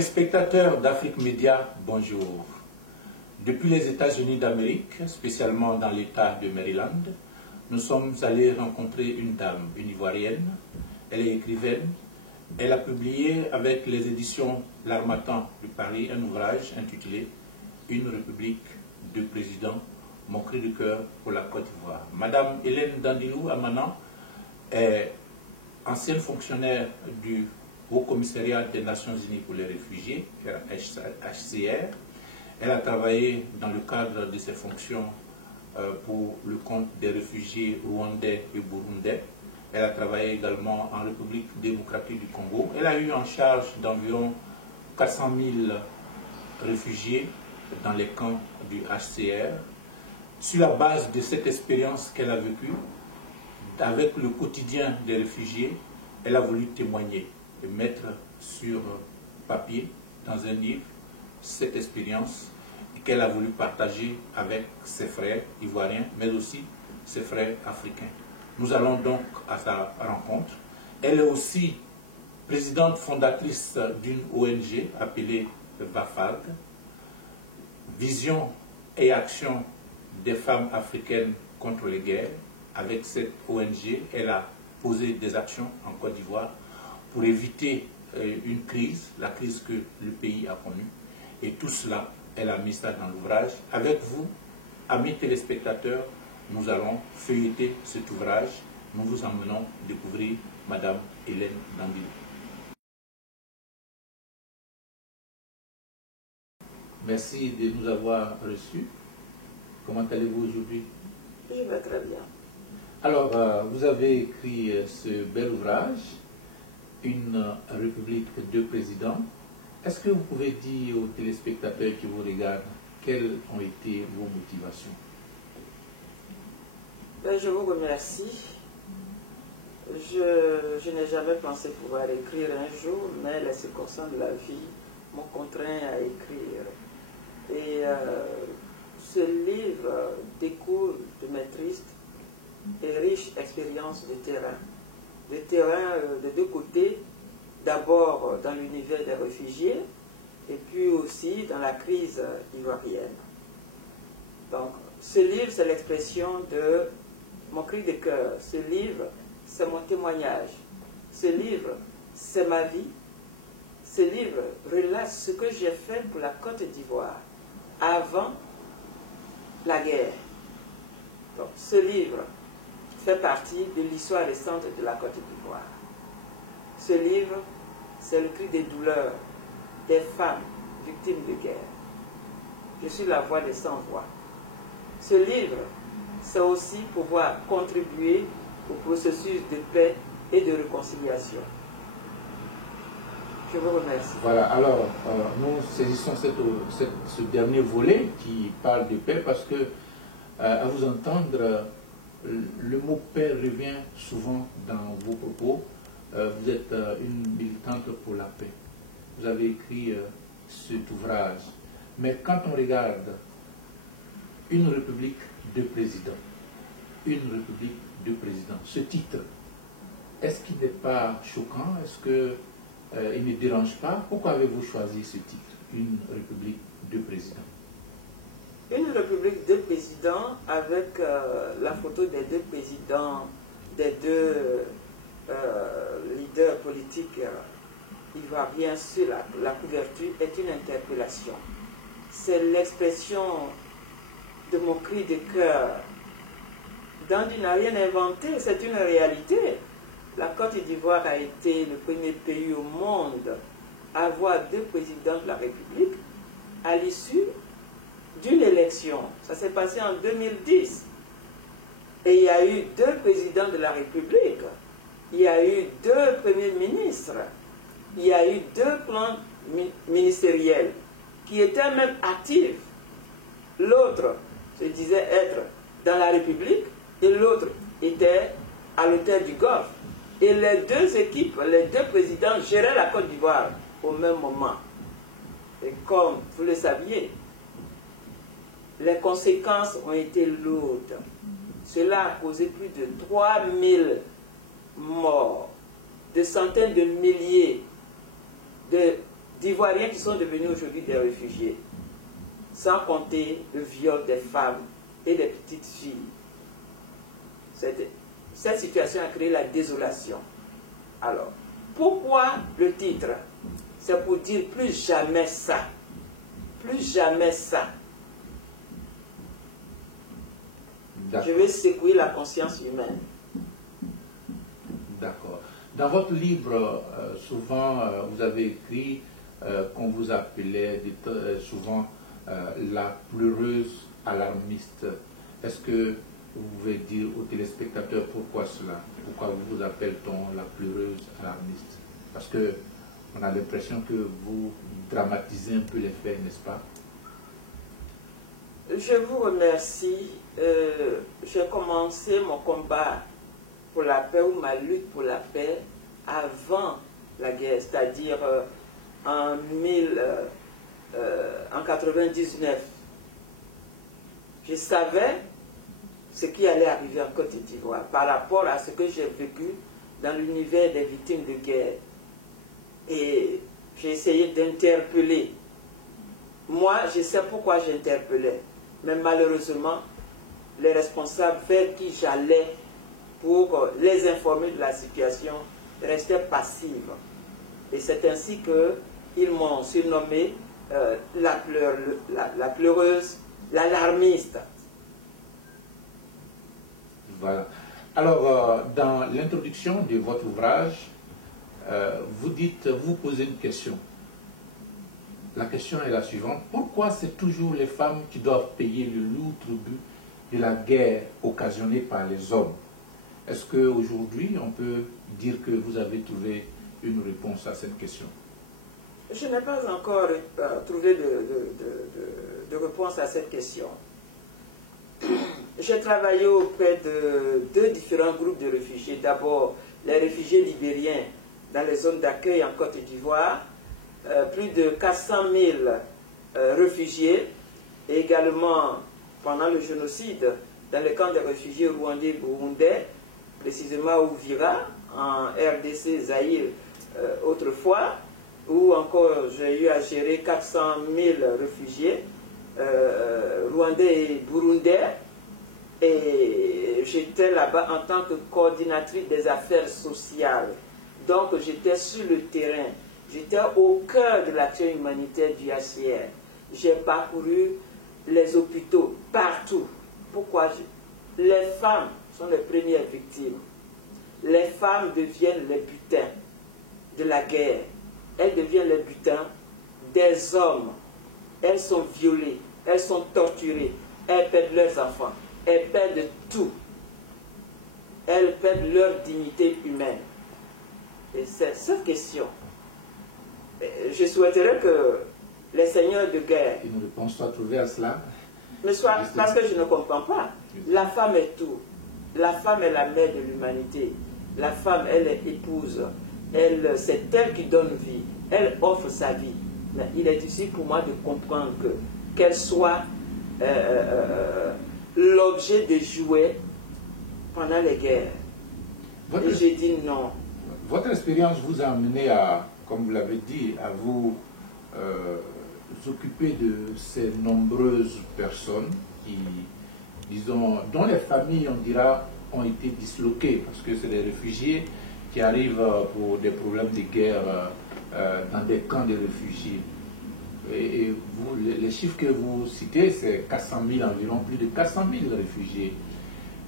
Spectateurs d'Afrique Média, bonjour. Depuis les États-Unis d'Amérique, spécialement dans l'État de Maryland, nous sommes allés rencontrer une dame, une Ivoirienne. Elle est écrivaine. Elle a publié avec les éditions L'Harmattan de Paris un ouvrage intitulé « Une République, deux présidents, mon cri de cœur pour la Côte d'Ivoire ». Madame Hélène Dandilou Amanan est ancienne fonctionnaire du Haut Commissariat des Nations Unies pour les réfugiés, HCR. Elle a travaillé dans le cadre de ses fonctions pour le compte des réfugiés rwandais et burundais. Elle a travaillé également en République démocratique du Congo. Elle a eu en charge d'environ 400 000 réfugiés dans les camps du HCR. Sur la base de cette expérience qu'elle a vécue, avec le quotidien des réfugiés, elle a voulu témoigner et mettre sur papier, dans un livre, cette expérience qu'elle a voulu partager avec ses frères ivoiriens, mais aussi ses frères africains. Nous allons donc à sa rencontre. Elle est aussi présidente fondatrice d'une ONG appelée VAFAG, Vision et Action des femmes africaines contre les guerres. Avec cette ONG, elle a posé des actions en Côte d'Ivoire pour éviter une crise, la crise que le pays a connue. Et tout cela, elle a mis ça dans l'ouvrage. Avec vous, amis téléspectateurs, nous allons feuilleter cet ouvrage. Nous vous emmenons découvrir Madame Hélène Dandilou. Merci de nous avoir reçus. Comment allez-vous aujourd'hui? Je vais très bien. Alors, vous avez écrit ce bel ouvrage, Une République, deux présidents. Est-ce que vous pouvez dire aux téléspectateurs qui vous regardent quelles ont été vos motivations? Je vous remercie. Je n'ai jamais pensé pouvoir écrire un jour, mais les circonstances de la vie m'ont contraint à écrire. Et ce livre découle de mes tristes et riches expériences de terrain. De terrain de deux côtés, d'abord dans l'univers des réfugiés, et puis aussi dans la crise ivoirienne. Donc, ce livre, c'est l'expression de mon cri de cœur. Ce livre, c'est mon témoignage. Ce livre, c'est ma vie. Ce livre relate ce que j'ai fait pour la Côte d'Ivoire avant la guerre. Donc, ce livre fait partie de l'histoire récente de la Côte d'Ivoire. Ce livre, c'est le cri des douleurs des femmes victimes de guerre. Je suis la voix des sans-voix. Ce livre, c'est aussi pouvoir contribuer au processus de paix et de réconciliation. Je vous remercie. Voilà, alors nous saisissons ce dernier volet qui parle de paix parce que, à vous entendre, le mot paix revient souvent dans vos propos. Vous êtes une militante pour la paix. Vous avez écrit cet ouvrage. Mais quand on regarde Une République, deux présidents, Une République, deux présidents, ce titre, est-ce qu'il n'est pas choquant? Est-ce qu'il ne dérange pas? Pourquoi avez-vous choisi ce titre, Une République, deux présidents? Une République, deux présidents, avec la photo des deux présidents, des deux leaders politiques ivoiriens sur la couverture, est une interpellation. C'est l'expression de mon cri de cœur. Dandy n'a rien inventé, c'est une réalité. La Côte d'Ivoire a été le premier pays au monde à avoir deux présidents de la République à l'issue d'une élection. Ça s'est passé en 2010. Et il y a eu deux présidents de la République. Il y a eu deux premiers ministres. Il y a eu deux plans ministériels qui étaient même actifs. L'autre se disait être dans la République et l'autre était à l'hôtel du Golfe. Et les deux équipes, les deux présidents géraient la Côte d'Ivoire au même moment. Et comme vous le saviez, les conséquences ont été lourdes. Cela a causé plus de 3000 morts, de centaines de milliers de d'Ivoiriens qui sont devenus aujourd'hui des réfugiés, sans compter le viol des femmes et des petites filles. Cette situation a créé la désolation. Alors, pourquoi le titre? C'est pour dire plus jamais ça. Plus jamais ça. Je vais secouer la conscience humaine. D'accord. Dans votre livre, souvent, vous avez écrit qu'on vous appelait souvent la pleureuse alarmiste. Est-ce que vous pouvez dire aux téléspectateurs pourquoi cela? Pourquoi vous appelle-t-on la pleureuse alarmiste? Parce que on a l'impression que vous dramatisez un peu les faits, n'est-ce pas? Je vous remercie. J'ai commencé mon combat pour la paix ou ma lutte pour la paix avant la guerre, c'est-à-dire en 1999. Je savais ce qui allait arriver en Côte d'Ivoire par rapport à ce que j'ai vécu dans l'univers des victimes de guerre. Et j'ai essayé d'interpeller. Moi, je sais pourquoi j'interpellais. Mais malheureusement, les responsables vers qui j'allais pour les informer de la situation restaient passifs. Et c'est ainsi qu'ils m'ont surnommé la pleureuse, l'alarmiste. Voilà. Alors, dans l'introduction de votre ouvrage, vous posez une question. La question est la suivante. Pourquoi c'est toujours les femmes qui doivent payer le lourd tribut de la guerre occasionnée par les hommes? Est-ce qu'aujourd'hui, on peut dire que vous avez trouvé une réponse à cette question? Je n'ai pas encore trouvé de réponse à cette question. J'ai travaillé auprès de deux différents groupes de réfugiés. D'abord, les réfugiés libériens dans les zones d'accueil en Côte d'Ivoire, plus de 400 000 réfugiés, et également pendant le génocide dans les camps des réfugiés rwandais et burundais, précisément à Ouvira, en RDC, Zaïre, autrefois, où encore j'ai eu à gérer 400 000 réfugiés rwandais et burundais. Et j'étais là-bas en tant que coordinatrice des affaires sociales. Donc j'étais sur le terrain, j'étais au cœur de l'action humanitaire du HCR. J'ai parcouru les hôpitaux, partout. Pourquoi? Les femmes sont les premières victimes. Les femmes deviennent les butins de la guerre. Elles deviennent les butins des hommes. Elles sont violées, elles sont torturées, elles perdent leurs enfants, elles perdent tout. Elles perdent leur dignité humaine. Et c'est cette question. Je souhaiterais que les seigneurs de guerre... Une réponse soit trouvée à cela. Mais soit, parce que je ne comprends pas. La femme est tout. La femme est la mère de l'humanité. La femme, elle est épouse. C'est elle qui donne vie. Elle offre sa vie. Mais il est difficile pour moi de comprendre qu'elle soit l'objet de jouets pendant les guerres. Et j'ai dit non. Votre expérience vous a amené à, comme vous l'avez dit, à vous occuper de ces nombreuses personnes qui, disons, dont les familles, on dira, ont été disloquées, parce que c'est des réfugiés qui arrivent pour des problèmes de guerre dans des camps de réfugiés. Et vous, les chiffres que vous citez, c'est 400 000 environ, plus de 400 000 réfugiés.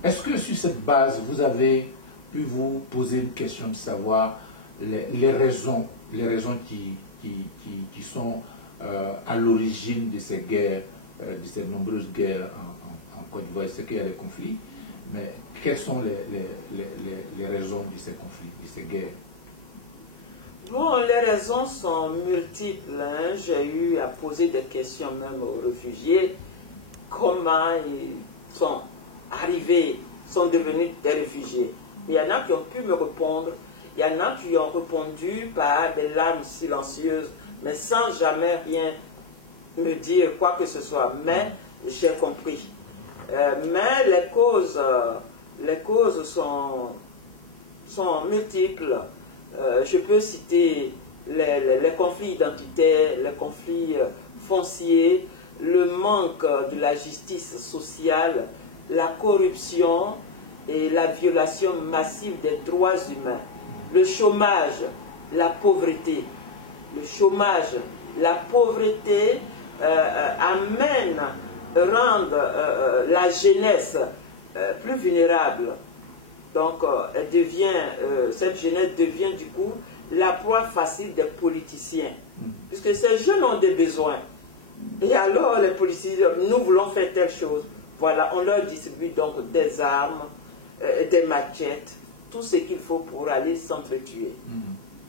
Est-ce que sur cette base, vous avez pu vous poser une question de savoir les raisons qui sont à l'origine de ces guerres, de ces nombreuses guerres en Côte d'Ivoire? C'est qu'il y a des conflits, mais quelles sont les raisons de ces conflits, de ces guerres? Bon, les raisons sont multiples. Hein. J'ai eu à poser des questions même aux réfugiés. Comment ils sont arrivés, sont devenus des réfugiés? Il y en a qui ont pu me répondre. Il y en a qui ont répondu par des larmes silencieuses, mais sans jamais rien me dire quoi que ce soit. Mais j'ai compris. Mais les causes sont multiples. Je peux citer les conflits identitaires, les conflits fonciers, le manque de la justice sociale, la corruption et la violation massive des droits humains, le chômage, la pauvreté. Le chômage, la pauvreté rendent la jeunesse plus vulnérable. Donc, cette jeunesse devient du coup la proie facile des politiciens. Puisque ces jeunes ont des besoins. Et alors, les politiciens, nous voulons faire telle chose. Voilà, on leur distribue donc des armes, des machettes, tout ce qu'il faut pour aller s'entretuer.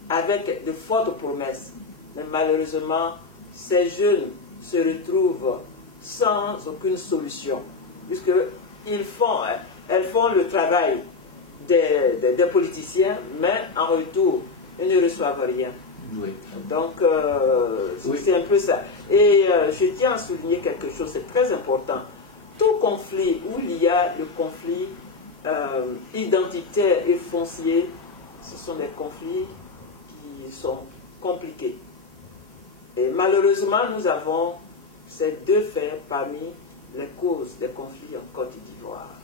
Avec de fortes promesses. Mais malheureusement, ces jeunes se retrouvent sans aucune solution. Puisqu'elles font le travail des politiciens, mais en retour, ils ne reçoivent rien. Oui. Donc, c'est un peu ça. Et je tiens à souligner quelque chose, c'est très important. Tout conflit où il y a le conflit identitaire et foncier, ce sont des conflits qui sont compliqués. Et malheureusement, nous avons ces deux faits parmi les causes des conflits en Côte d'Ivoire.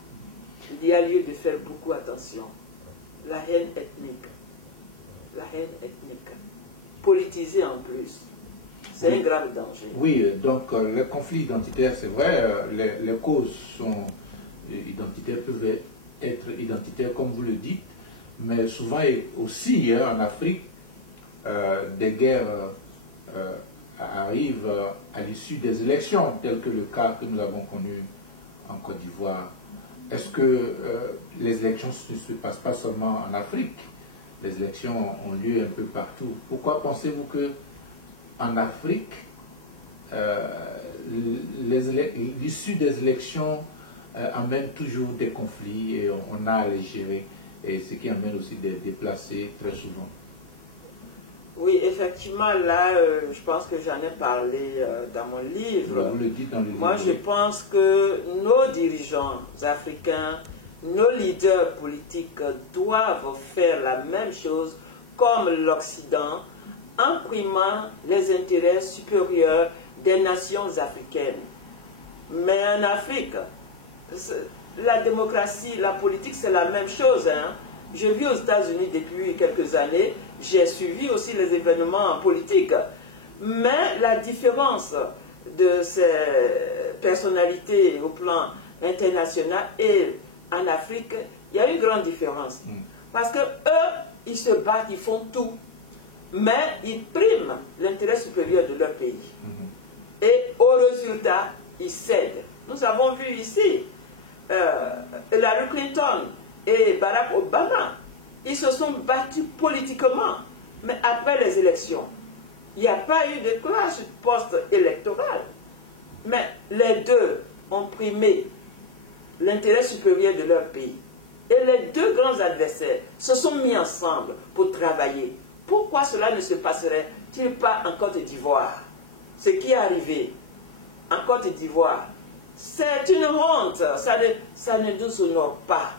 Il y a lieu de faire beaucoup attention. La haine ethnique. La haine ethnique. Politisée en plus. C'est un grave danger. Oui, donc les conflits identitaires, c'est vrai, les causes sont identitaires, peuvent être identitaires comme vous le dites, mais souvent aussi en Afrique, des guerres arrivent à l'issue des élections, tel que le cas que nous avons connu en Côte d'Ivoire. Est-ce que les élections ne se passent pas seulement en Afrique? Les élections ont lieu un peu partout. Pourquoi pensez-vous que en Afrique, l'issue des élections amène toujours des conflits et on a à les gérer, et ce qui amène aussi des déplacés très souvent? Oui, effectivement, là, je pense que j'en ai parlé dans mon livre. Vous le dites dans le livre. Moi, je pense que nos dirigeants africains, nos leaders politiques doivent faire la même chose comme l'Occident, en primant les intérêts supérieurs des nations africaines. Mais en Afrique, la démocratie, la politique, c'est la même chose. Hein. Je vis aux États-Unis depuis quelques années, j'ai suivi aussi les événements politiques. Mais la différence de ces personnalités au plan international et en Afrique, il y a une grande différence. Parce que eux, ils se battent, ils font tout. Mais ils priment l'intérêt supérieur de leur pays. Et au résultat, ils cèdent. Nous avons vu ici Hillary Clinton et Barack Obama. Ils se sont battus politiquement. Mais après les élections, il n'y a pas eu de clash post-électoral. Mais les deux ont primé l'intérêt supérieur de leur pays. Et les deux grands adversaires se sont mis ensemble pour travailler. Pourquoi cela ne se passerait-il pas en Côte d'Ivoire? Ce qui est arrivé en Côte d'Ivoire, c'est une honte. Ça ne nous honore pas.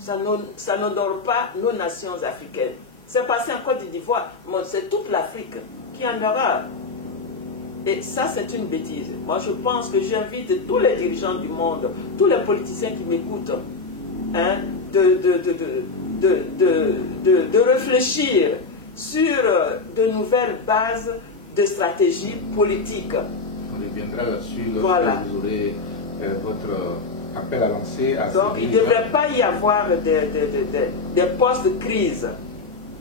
Ça n'honore pas nos nations africaines. C'est passé en Côte d'Ivoire, mais c'est toute l'Afrique qui en aura. Et ça, c'est une bêtise. Moi, je pense que j'invite tous les dirigeants du monde, tous les politiciens qui m'écoutent, hein, de réfléchir sur de nouvelles bases de stratégie politique. On reviendra là-dessus lorsque voilà. Vous aurez votre appel à lancer. Donc, il ne devrait pas y avoir des post-crises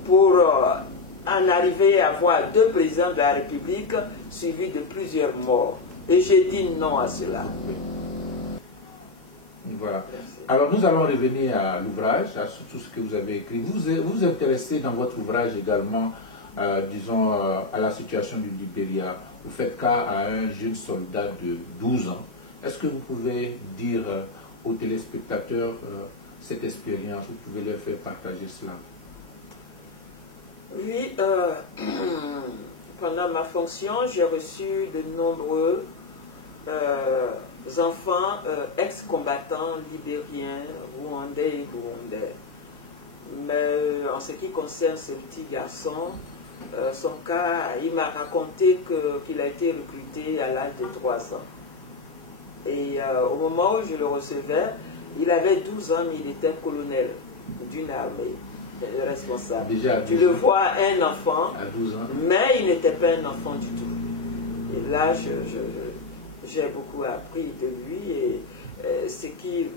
pour en arriver à avoir deux présidents de la République suivis de plusieurs morts. Et j'ai dit non à cela. Oui. Voilà. Alors nous allons revenir à l'ouvrage, à tout ce que vous avez écrit. Vous vous intéressez dans votre ouvrage également, disons, à la situation du Libéria. Vous faites cas à un jeune soldat de 12 ans. Est-ce que vous pouvez dire aux téléspectateurs cette expérience? Vous pouvez leur faire partager cela? Oui, pendant ma fonction, j'ai reçu de nombreux enfants ex-combattants libériens, rwandais et burundais. Mais en ce qui concerne ce petit garçon, son cas, il m'a raconté qu'il a été recruté à l'âge de 3 ans. Et au moment où je le recevais, il avait 12 ans, mais il était colonel d'une armée responsable. Déjà tu le vois, un enfant, à 12 ans. Mais il n'était pas un enfant du tout. Et là, j'ai beaucoup appris de lui et ce qui...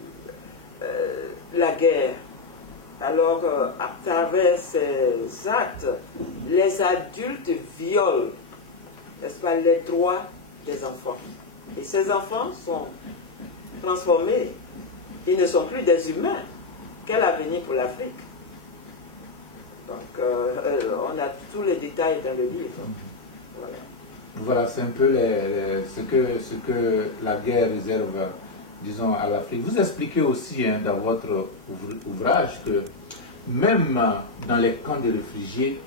la guerre. Alors, à travers ces actes, les adultes violent, n'est-ce pas, les droits des enfants. Et ces enfants sont transformés. Ils ne sont plus des humains. Quel avenir pour l'Afrique? Donc, on a tous les détails dans le livre. Voilà. Voilà, c'est un peu ce que la guerre réserve, disons, à l'Afrique. Vous expliquez aussi dans votre ouvrage que même dans les camps de réfugiés,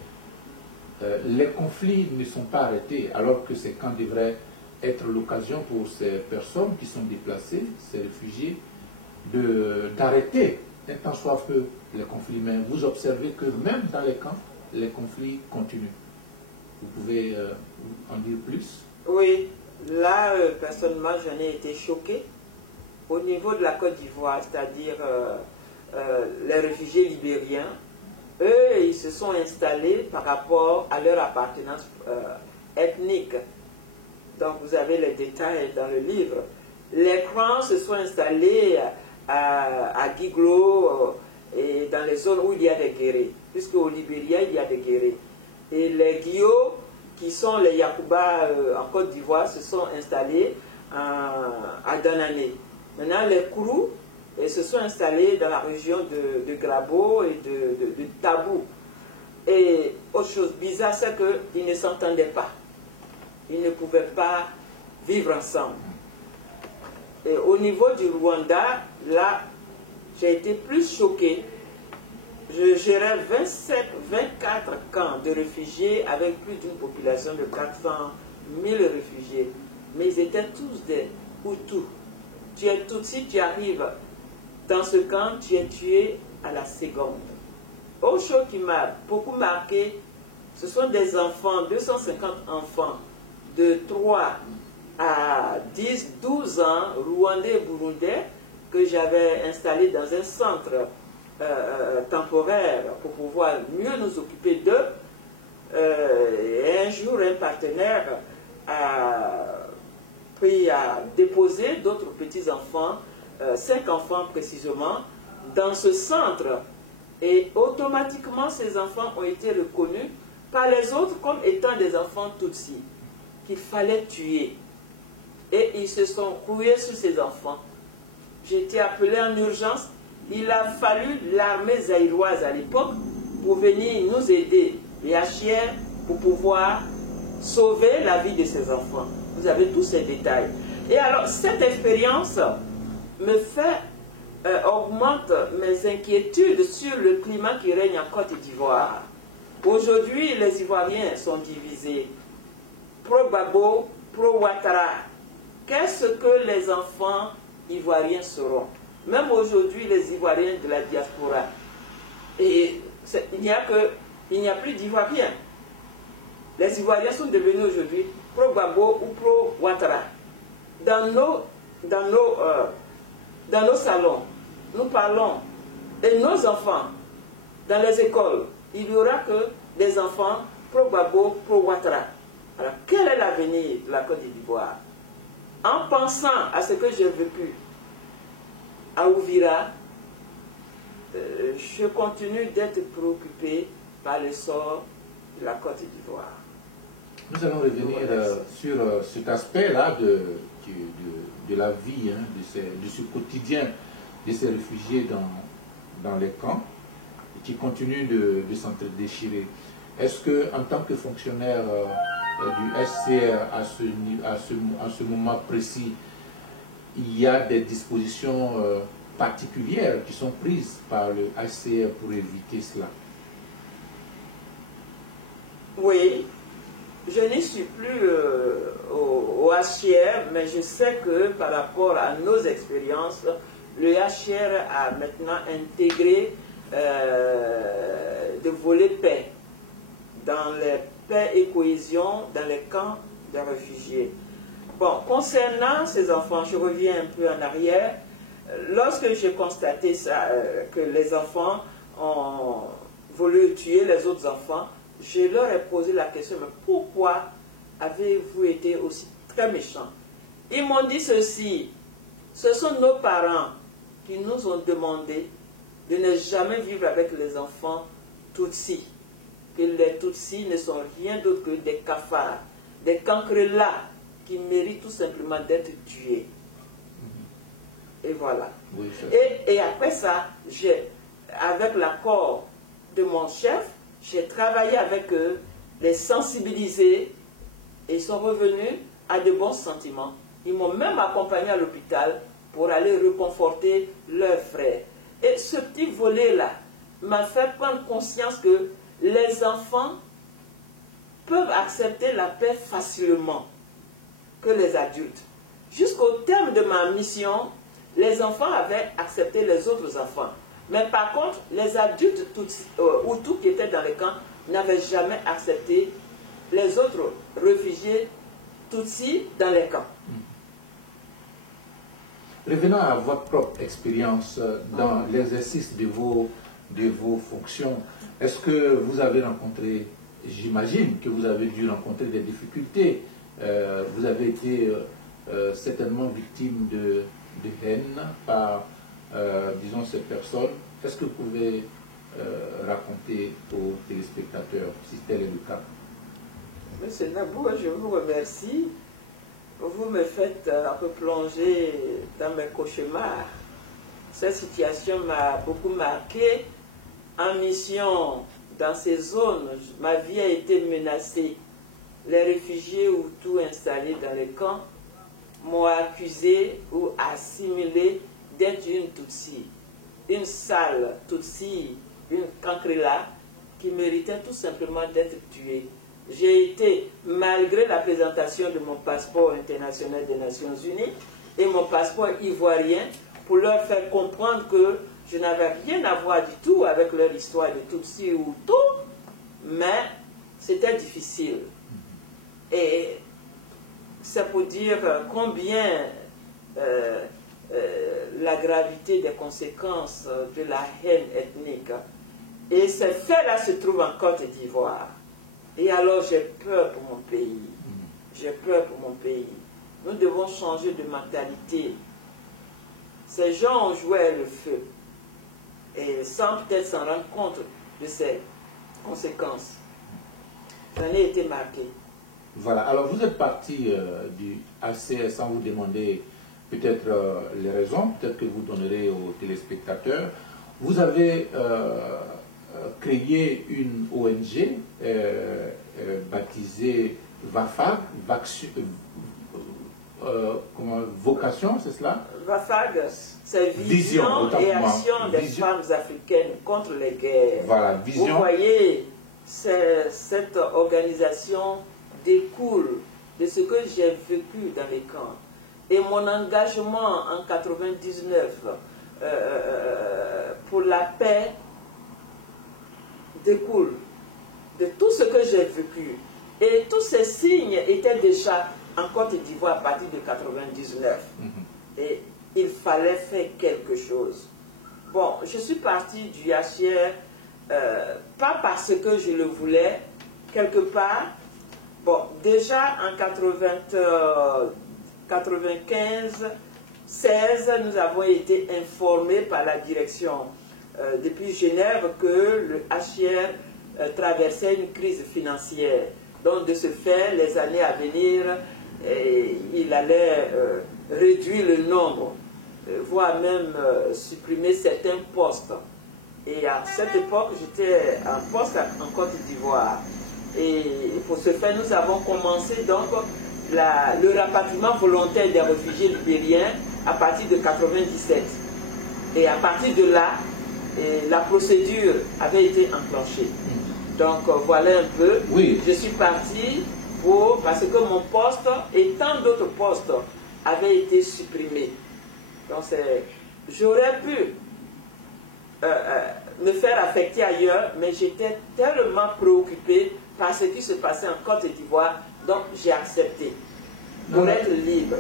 les conflits ne sont pas arrêtés, alors que ces camps devraient être l'occasion pour ces personnes qui sont déplacées, ces réfugiés, d'arrêter un tant soit peu les conflits. Mais vous observez que même dans les camps, les conflits continuent. Vous pouvez en dire plus? Oui, là, personnellement, j'en ai été choqué. Au niveau de la Côte d'Ivoire, c'est-à-dire les réfugiés libériens, eux, ils se sont installés par rapport à leur appartenance ethnique. Donc, vous avez les détails dans le livre. Les Crans se sont installés à Guiglo et dans les zones où il y a des guérés, puisque au Libéria, il y a des guérés. Et les Guillots, qui sont les Yakuba en Côte d'Ivoire, se sont installés à Danané. Maintenant, les Kourous se sont installés dans la région de Grabo et de Tabou. Et autre chose bizarre, c'est qu'ils ne s'entendaient pas. Ils ne pouvaient pas vivre ensemble. Et au niveau du Rwanda, là, j'ai été plus choqué. Je gérais 24 camps de réfugiés avec plus d'une population de 400 000 réfugiés. Mais ils étaient tous des Hutus. Si tu arrives dans ce camp, tu es tué à la seconde. Autre chose qui m'a beaucoup marqué, ce sont des enfants, 250 enfants de 3 à 10, 12 ans, rwandais et burundais, que j'avais installés dans un centre temporaire pour pouvoir mieux nous occuper d'eux. Et un jour, un partenaire a déposé d'autres petits-enfants, 5 enfants précisément, dans ce centre. Et automatiquement, ces enfants ont été reconnus par les autres comme étant des enfants Tutsis, qu'il fallait tuer. Et ils se sont rués sur ces enfants. J'ai été appelé en urgence. Il a fallu l'armée zaïroise à l'époque pour venir nous aider, les HCR, pour pouvoir sauver la vie de ces enfants. Vous avez tous ces détails. Et alors, cette expérience me augmente mes inquiétudes sur le climat qui règne en Côte d'Ivoire. Aujourd'hui, les Ivoiriens sont divisés. Pro-Gbagbo, pro-Ouattara. Qu'est-ce que les enfants ivoiriens seront? Même aujourd'hui, les Ivoiriens de la diaspora. Et il n'y a plus d'Ivoiriens. Les Ivoiriens sont devenus aujourd'hui pro-Gbagbo ou pro-Ouattara. Dans nos salons, nous parlons, et nos enfants, dans les écoles, il n'y aura que des enfants pro-Gbagbo, pro-Ouattara. Alors, quel est l'avenir de la Côte d'Ivoire? En pensant à ce que j'ai vécu à Ouvira, je continue d'être préoccupé par le sort de la Côte d'Ivoire. Nous allons revenir sur cet aspect-là de la vie, de ce quotidien de ces réfugiés dans les camps, qui continuent de s'entre-déchirer. Est-ce que, en tant que fonctionnaire du HCR à ce moment précis, il y a des dispositions particulières qui sont prises par le HCR pour éviter cela? Oui, je n'y suis plus au HCR, mais je sais que par rapport à nos expériences, le HCR a maintenant intégré de volet paix dans les paix et cohésion dans les camps des réfugiés. Bon, concernant ces enfants, je reviens un peu en arrière. Lorsque j'ai constaté ça, que les enfants ont voulu tuer les autres enfants, je leur ai posé la question, mais pourquoi avez-vous été aussi très méchants? Ils m'ont dit ceci: ce sont nos parents qui nous ont demandé de ne jamais vivre avec les enfants Tutsis, que les Tutsis ne sont rien d'autre que des cafards, des cancrelats qui méritent tout simplement d'être tués. Et voilà. Oui, et après ça, avec l'accord de mon chef, j'ai travaillé avec eux, les sensibiliser, et ils sont revenus à de bons sentiments. Ils m'ont même accompagné à l'hôpital pour aller réconforter leurs frères. Et ce petit volet-là m'a fait prendre conscience que les enfants peuvent accepter la paix facilement que les adultes. Jusqu'au terme de ma mission, les enfants avaient accepté les autres enfants. Mais par contre, les adultes Hutus qui étaient dans les camps n'avaient jamais accepté les autres réfugiés Tutsis dans les camps. Revenons à votre propre expérience dans l'exercice de vos fonctions. Est-ce que vous avez rencontré, j'imagine que vous avez dû rencontrer des difficultés, vous avez été certainement victime de haine par, disons, ces personnes. Est-ce que vous pouvez raconter aux téléspectateurs si tel est le cas? Monsieur Nabou, je vous remercie. Vous me faites replonger dans mes cauchemars. Cette situation m'a beaucoup marqué. En mission dans ces zones, ma vie a été menacée. Les réfugiés Hutus installés dans les camps m'ont accusé ou assimilé d'être une Tutsi, une sale Tutsi, une cancrela qui méritait tout simplement d'être tuée. J'ai été, malgré la présentation de mon passeport international des Nations Unies et mon passeport ivoirien, pour leur faire comprendre que je n'avais rien à voir du tout avec leur histoire de Tutsi ou tout, mais c'était difficile. Et c'est pour dire combien la gravité des conséquences de la haine ethnique. Et ces faits-là se trouvent en Côte d'Ivoire. Et alors j'ai peur pour mon pays. J'ai peur pour mon pays. Nous devons changer de mentalité. Ces gens ont joué le feu. Et sans peut-être s'en rendre compte de ces conséquences. J'en ai été marqué. Voilà. Alors vous êtes parti du HCR sans vous demander peut-être les raisons. Peut-être que vous donnerez aux téléspectateurs. Vous avez créé une ONG baptisée VAFAG, vocation, c'est cela? VAFAG, c'est Vision et Action des femmes africaines contre les guerres. Voilà, Vision. Vous voyez, cette organisation découle de ce que j'ai vécu dans les camps. Et mon engagement en 1999 pour la paix découle de tout ce que j'ai vécu. Et tous ces signes étaient déjà en Côte d'Ivoire à partir de 1999. Et il fallait faire quelque chose. Bon, je suis partie du HCR, pas parce que je le voulais, quelque part. Bon, déjà en 95, 16, nous avons été informés par la direction depuis Genève que le HCR traversait une crise financière. Donc de ce fait, les années à venir, il allait réduire le nombre, voire même supprimer certains postes. Et à cette époque, j'étais en poste en Côte d'Ivoire. Et pour ce faire, nous avons commencé donc le rapatriement volontaire des réfugiés libériens à partir de 1997. Et à partir de là, la procédure avait été enclenchée. Donc voilà un peu. Oui. Je suis parti parce que mon poste et tant d'autres postes avaient été supprimés. Donc j'aurais pu me faire affecter ailleurs, mais j'étais tellement préoccupé par ce qui se passait en Côte d'Ivoire, donc j'ai accepté pour être libre.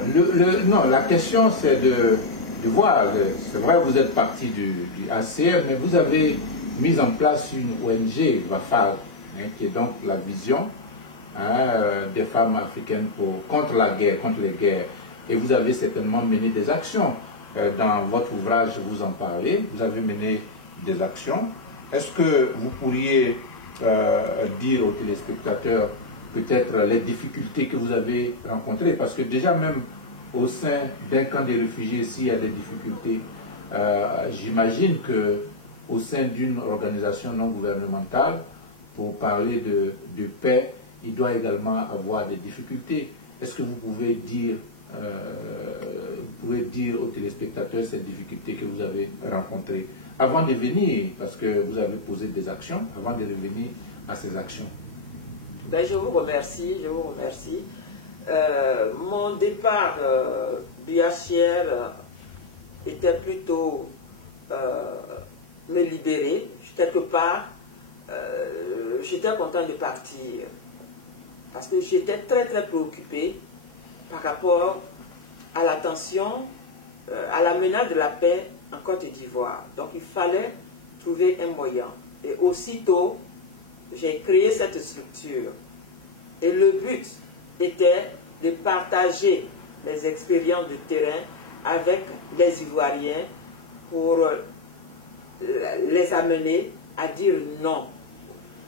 Non, la question c'est de voir, c'est vrai vous êtes parti du ACR, mais vous avez mis en place une ONG, VAFAG, qui est donc la vision des femmes africaines contre la guerre, contre les guerres. Et vous avez certainement mené des actions. Dans votre ouvrage, vous en parlez, vous avez mené des actions. Est-ce que vous pourriez dire aux téléspectateurs peut-être les difficultés que vous avez rencontrées? Parce que déjà même au sein d'un camp des réfugiés, s'il y a des difficultés, j'imagine qu'au sein d'une organisation non gouvernementale, pour parler de paix, il doit également avoir des difficultés. Est-ce que vous pouvez dire aux téléspectateurs ces difficultés que vous avez rencontrées avant de venir, parce que vous avez posé des actions, avant de revenir à ces actions? Ben, je vous remercie, je vous remercie. Mon départ du HCR était plutôt me libérer. Quelque part, j'étais content de partir. Parce que j'étais très très préoccupé par rapport à la tension, à la menace de la paix en Côte d'Ivoire. Donc il fallait trouver un moyen. Et aussitôt, j'ai créé cette structure. Et le but était de partager les expériences de terrain avec les Ivoiriens pour les amener à dire non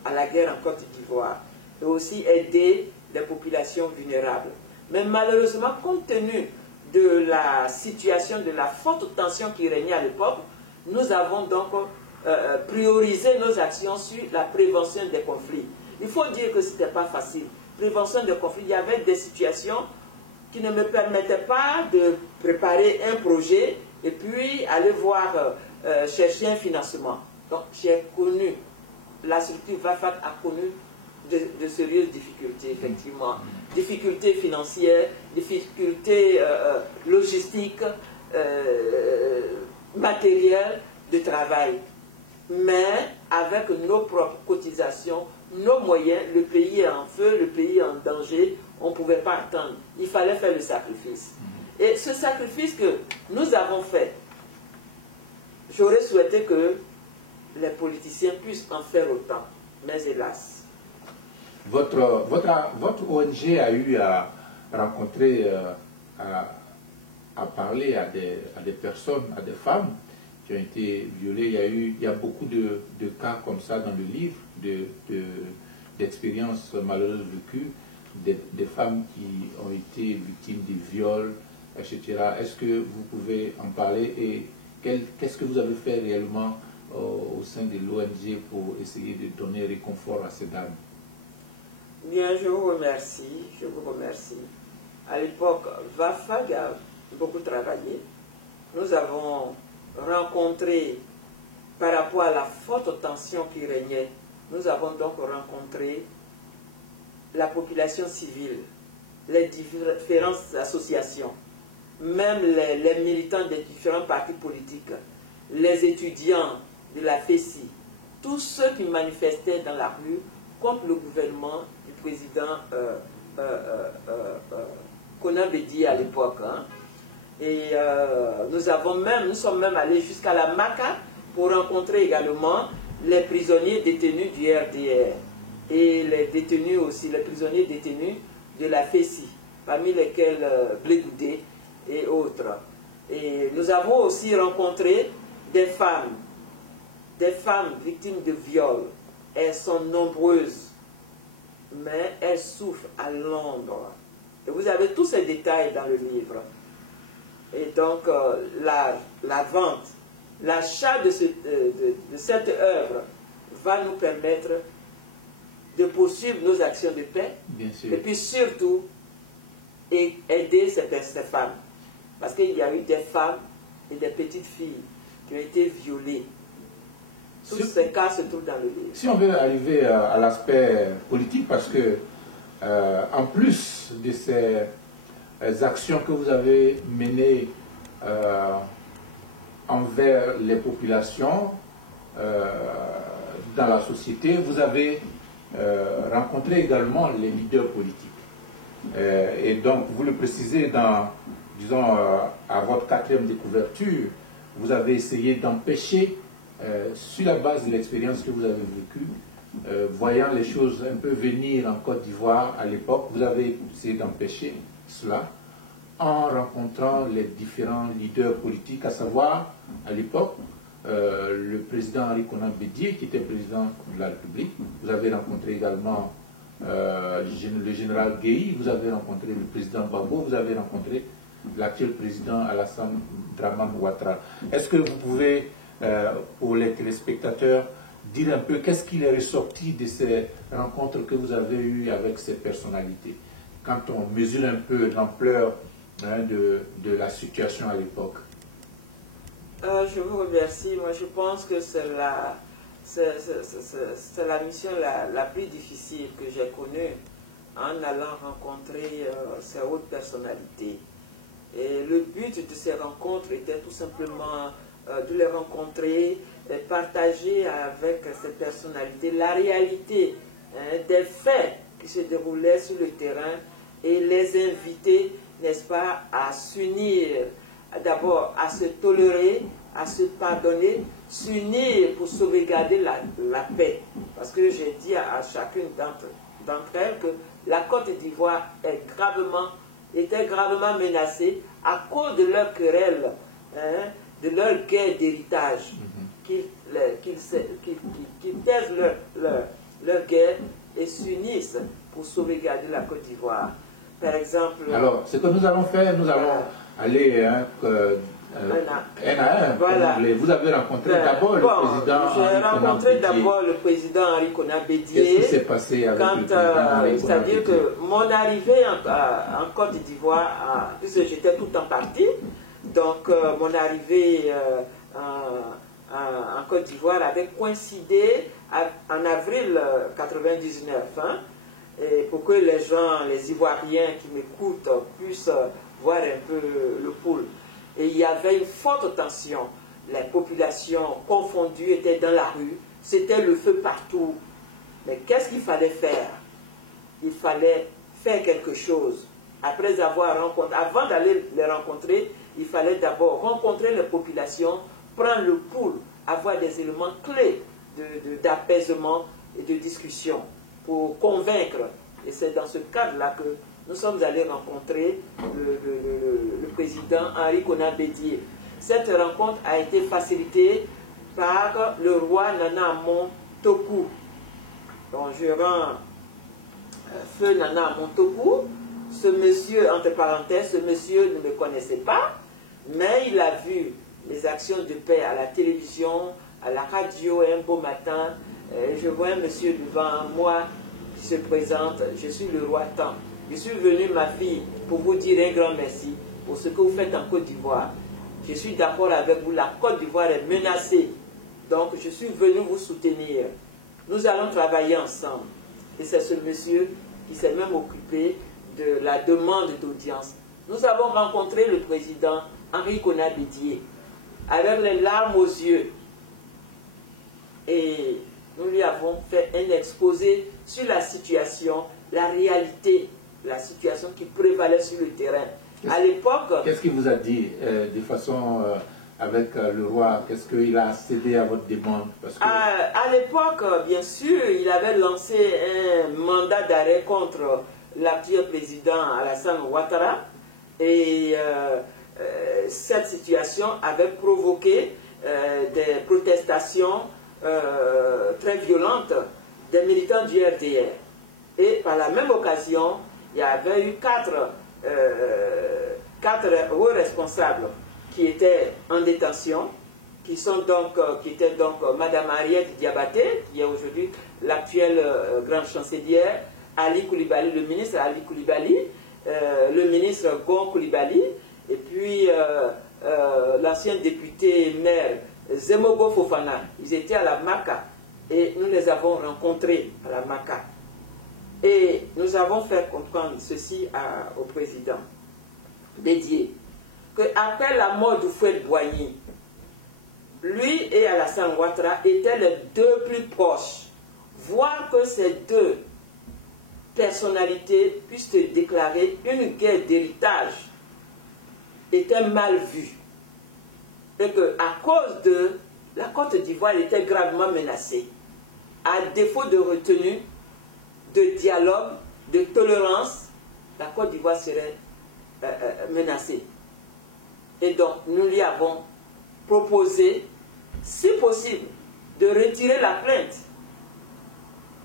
à la guerre en Côte d'Ivoire. Et aussi aider les populations vulnérables. Mais malheureusement, compte tenu de la situation, de la forte tension qui régnait à l'époque, nous avons donc priorisé nos actions sur la prévention des conflits. Il faut dire que ce n'était pas facile. Prévention des conflits, il y avait des situations qui ne me permettaient pas de préparer un projet et puis aller voir, chercher un financement. Donc j'ai connu, la structure VAFAG a connu de sérieuses difficultés, effectivement. Difficultés financières, difficultés logistiques, matérielles, de travail. Mais avec nos propres cotisations, nos moyens, le pays est en feu, le pays est en danger, on ne pouvait pas attendre. Il fallait faire le sacrifice. Et ce sacrifice que nous avons fait, j'aurais souhaité que les politiciens puissent en faire autant. Mais hélas. Votre ONG a eu à rencontrer, à parler à des personnes, à des femmes qui ont été violées. Il y a beaucoup de cas comme ça dans le livre, d'expériences malheureuses vécues, des femmes qui ont été victimes de viols, etc. Est-ce que vous pouvez en parler et qu'est-ce que vous avez fait réellement au sein de l'ONG pour essayer de donner réconfort à ces dames? Bien, je vous remercie, je vous remercie. À l'époque, VAFAG a beaucoup travaillé. Nous avons rencontré, par rapport à la forte tension qui régnait, nous avons donc rencontré la population civile, les différentes associations, même les militants des différents partis politiques, les étudiants de la FESI, tous ceux qui manifestaient dans la rue contre le gouvernement du président Konan Bédié à l'époque. Hein. Et nous sommes même allés jusqu'à la MACA pour rencontrer également les prisonniers détenus du RDR et les détenus aussi, les prisonniers détenus de la FESI, parmi lesquels Blégoudé et autres. Et nous avons aussi rencontré des femmes victimes de viols. Elles sont nombreuses, mais elles souffrent à l'ombre. Et vous avez tous ces détails dans le livre. Et donc, la vente, l'achat de cette œuvre va nous permettre de poursuivre nos actions de paix. Bien sûr. Et puis surtout, aider ces femmes. Parce qu'il y a eu des femmes et des petites filles qui ont été violées. Tous ces cas se trouvent dans le livre. Si on veut arriver à l'aspect politique, parce que en plus de ces actions que vous avez menées envers les populations dans la société, vous avez rencontré également les leaders politiques. Et donc, vous le précisez dans, disons, à votre 4e découverture, vous avez essayé d'empêcher, sur la base de l'expérience que vous avez vécue, voyant les choses un peu venir en Côte d'Ivoire à l'époque, vous avez essayé d'empêcher cela en rencontrant les différents leaders politiques, à savoir, à l'époque, le président Henri Konan Bédié, qui était président de la République. Vous avez rencontré également le général Gueye, vous avez rencontré le président Gbagbo, vous avez rencontré l'actuel président Alassane Dramane Ouattara. Est-ce que vous pouvez, pour les téléspectateurs, dire un peu qu'est-ce qu'il est ressorti de ces rencontres que vous avez eues avec ces personnalités, quand on mesure un peu l'ampleur de la situation à l'époque? Je vous remercie. Moi, je pense que c'est la mission la plus difficile que j'ai connue en allant rencontrer ces hautes personnalités. Et le but de ces rencontres était tout simplement de les rencontrer et partager avec ces personnalités la réalité des faits qui se déroulaient sur le terrain et les inviter, n'est-ce pas, à s'unir, d'abord à se tolérer, à se pardonner, s'unir pour sauvegarder la paix. Parce que j'ai dit à chacune d'entre elles que la Côte d'Ivoire était gravement menacée à cause de leur querelle, de leur guerre d'héritage, qu'ils taisent leur guerre et s'unissent pour sauvegarder la Côte d'Ivoire. Par exemple... Alors, ce que nous allons faire, nous allons aller un à un. Voilà. Vous avez rencontré d'abord le président J'ai rencontré d'abord le président Henri Konan Bédié. Qu'est-ce qui s'est passé avec le président Henri Konan Bédié? C'est-à-dire que mon arrivée en Côte d'Ivoire, puisque j'étais tout en partie, donc mon arrivée en Côte d'Ivoire avait coïncidé en avril 99, et pour que les gens, les Ivoiriens qui m'écoutent puissent voir un peu le pouls. Et il y avait une forte tension. Les populations confondues étaient dans la rue. C'était le feu partout. Mais qu'est-ce qu'il fallait faire? Il fallait faire quelque chose. Après avoir rencontré, avant d'aller les rencontrer, il fallait d'abord rencontrer les populations, prendre le pouls, avoir des éléments clés d'apaisement et de discussion pour convaincre. Et c'est dans ce cadre-là que nous sommes allés rencontrer le président Henri Konan Bédié. Cette rencontre a été facilitée par le roi Nana Amon Toku. Donc je rends feu Nana Amon Toku. Ce monsieur, entre parenthèses, ce monsieur ne me connaissait pas, mais il a vu les actions de paix à la télévision, à la radio, et un beau matin, je vois un monsieur devant moi qui se présente, je suis le roi Tan. Je suis venu, ma fille, pour vous dire un grand merci pour ce que vous faites en Côte d'Ivoire. Je suis d'accord avec vous, la Côte d'Ivoire est menacée. Donc, je suis venu vous soutenir. Nous allons travailler ensemble. Et c'est ce monsieur qui s'est même occupé de la demande d'audience. Nous avons rencontré le président Henri Konan Bédié avec les larmes aux yeux. Et nous lui avons fait un exposé sur la situation, la réalité, la situation qui prévalait sur le terrain. À l'époque... Qu'est-ce qu'il vous a dit de façon avec le roi? Qu'est-ce qu'il a cédé à votre demande? Parce que... À l'époque, bien sûr, il avait lancé un mandat d'arrêt contre l'actuel président Alassane Ouattara. Et cette situation avait provoqué des protestations très violentes des militants du RDR. Et par la même occasion, il y avait eu quatre hauts responsables qui étaient en détention, qui étaient donc Madame Ariette Diabaté, qui est aujourd'hui l'actuelle grande chancelière, Ali Koulibaly, le ministre Ali Koulibaly, le ministre Gon Koulibaly, et puis l'ancien député maire Zemogo Fofana. Ils étaient à la Maka et nous les avons rencontrés à la Maka. Et nous avons fait comprendre ceci au président Bédié, qu'après la mort du Houphouët-Boigny, lui et Alassane Ouattara étaient les deux plus proches, voir que ces deux personnalités puissent déclarer une guerre d'héritage était mal vu. Et qu'à cause de la Côte d'Ivoire était gravement menacée. À défaut de retenue, de dialogue, de tolérance, la Côte d'Ivoire serait menacée. Et donc, nous lui avons proposé, si possible, de retirer la plainte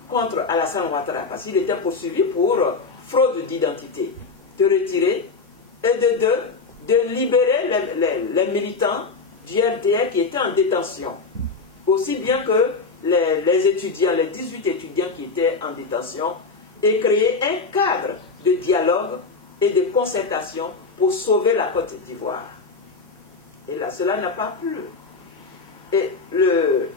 contre Alassane Ouattara, parce qu'il était poursuivi pour fraude d'identité. De retirer et de libérer les militants du FDR qui étaient en détention. Aussi bien que les étudiants, les 18 étudiants qui étaient en détention, et créer un cadre de dialogue et de concertation pour sauver la Côte d'Ivoire. Et là, cela n'a pas plu. Et le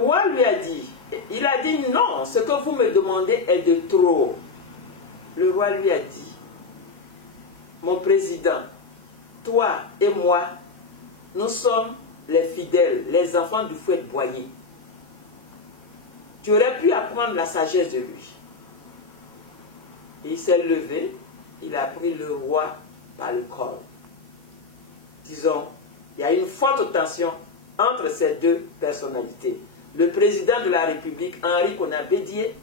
roi lui a dit, il a dit non, ce que vous me demandez est de trop. Le roi lui a dit, mon président, toi et moi, nous sommes les fidèles, les enfants du fouet Boigny. Tu aurais pu apprendre la sagesse de lui. Et il s'est levé, il a pris le roi par le col. Disons, il y a une forte tension entre ces deux personnalités. Le président de la République, Henri Konan Bédié,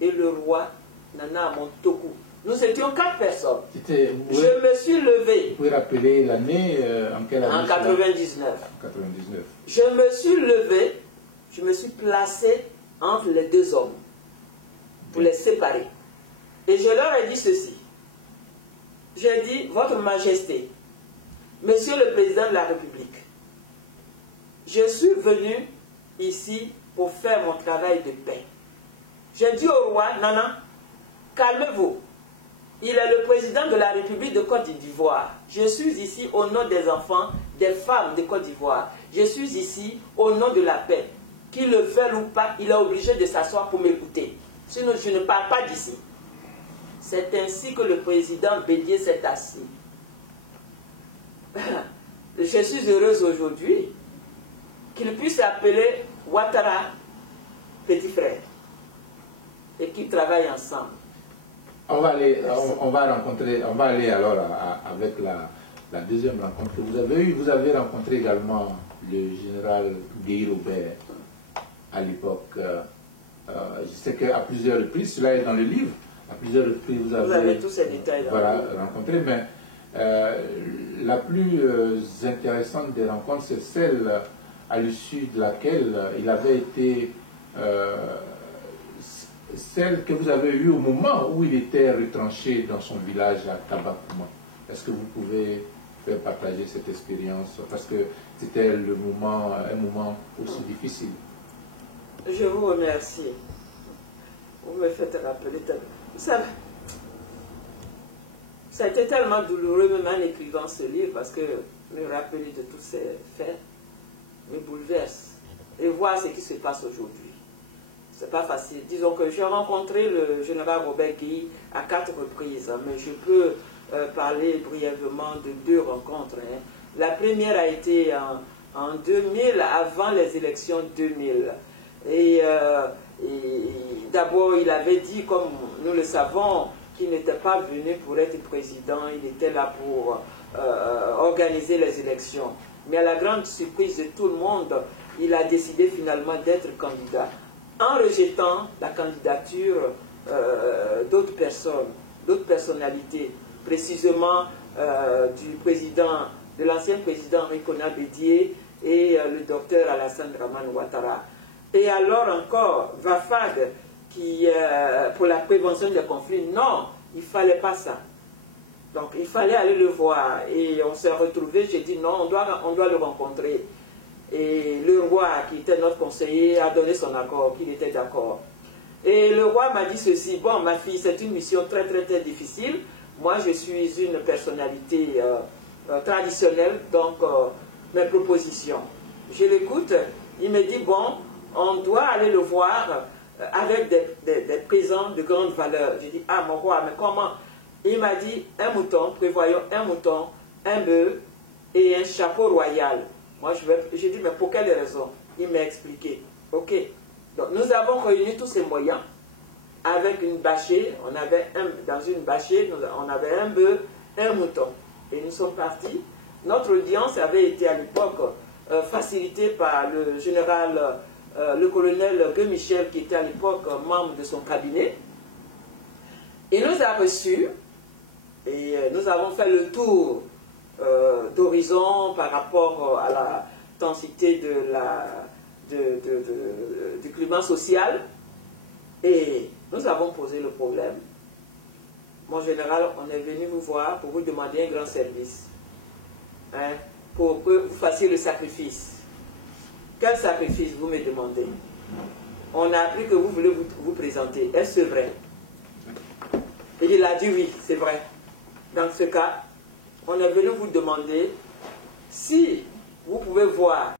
et le roi Nana Amontoku. Nous étions 4 personnes. Je me suis levé. Vous pouvez rappeler l'année en quelle année? En 99. 99. Je me suis levé, je me suis placé entre les deux hommes pour les séparer. Et je leur ai dit ceci. J'ai dit, Votre Majesté, Monsieur le Président de la République, je suis venu ici pour faire mon travail de paix. J'ai dit au roi, Nana, calmez-vous. Il est le président de la République de Côte d'Ivoire. Je suis ici au nom des enfants, des femmes de Côte d'Ivoire. Je suis ici au nom de la paix. Qu'il le veuille ou pas, il est obligé de s'asseoir pour m'écouter. Sinon, je ne pars pas d'ici. C'est ainsi que le président Bédié s'est assis. Je suis heureuse aujourd'hui qu'il puisse appeler Ouattara petit frère et qu'ils travaillent ensemble. On va aller alors avec la deuxième rencontre que vous avez eue. Vous avez rencontré également le général Guy Robert à l'époque. Je sais qu'à plusieurs reprises, cela est dans le livre, à plusieurs reprises vous avez tous ces détails rencontré, mais la plus intéressante des rencontres, c'est celle à l'issue de laquelle il avait été celle que vous avez eue au moment où il était retranché dans son village à Tabakouma. Est-ce que vous pouvez faire partager cette expérience? Parce que c'était un moment aussi difficile. Je vous remercie. Vous me faites rappeler tellement. Ça a été tellement douloureux même en écrivant ce livre parce que me rappeler de tous ces faits me bouleverse. Et voir ce qui se passe aujourd'hui. C'est pas facile. Disons que j'ai rencontré le général Robert Guy à 4 reprises, mais je peux parler brièvement de 2 rencontres. La première a été en 2000, avant les élections 2000. Et d'abord, il avait dit, comme nous le savons, qu'il n'était pas venu pour être président, il était là pour organiser les élections. Mais à la grande surprise de tout le monde, il a décidé finalement d'être candidat, en rejetant la candidature d'autres personnes, d'autres personnalités, précisément du président, de l'ancien président Henri Konan Bédié et le docteur Alassane Ouattara. Et alors encore, Vafad, qui, pour la prévention des conflits, non, il ne fallait pas ça. Donc il fallait aller le voir. Et on s'est retrouvés, j'ai dit non, on doit le rencontrer. Et le roi, qui était notre conseiller, a donné son accord, qu'il était d'accord. Et le roi m'a dit ceci, bon ma fille, c'est une mission très difficile. Moi je suis une personnalité traditionnelle, donc mes propositions. Je l'écoute, il me dit bon, on doit aller le voir avec des présents de grande valeur. J'ai dit, ah mon roi, mais comment? Il m'a dit, un mouton, prévoyons un mouton, un bœuf et un chapeau royal. Moi, j'ai dit, mais pour quelle raison? Il m'a expliqué. Ok, Donc nous avons réuni tous ces moyens avec une bâchée. Dans une bâchée, on avait un bœuf, un mouton. Et nous sommes partis. Notre audience avait été à l'époque facilitée par le général, le colonel Gueux Michel, qui était à l'époque membre de son cabinet. Il nous a reçus et nous avons fait le tour d'horizon par rapport à la densité du climat social. Et nous avons posé le problème. Mon général, on est venu vous voir pour vous demander un grand service. Hein, pour que vous fassiez le sacrifice. Quel sacrifice vous me demandez? On a appris que vous voulez vous présenter. Est-ce vrai? Et il a dit oui, c'est vrai. Dans ce cas, on est venu vous demander si vous pouvez voir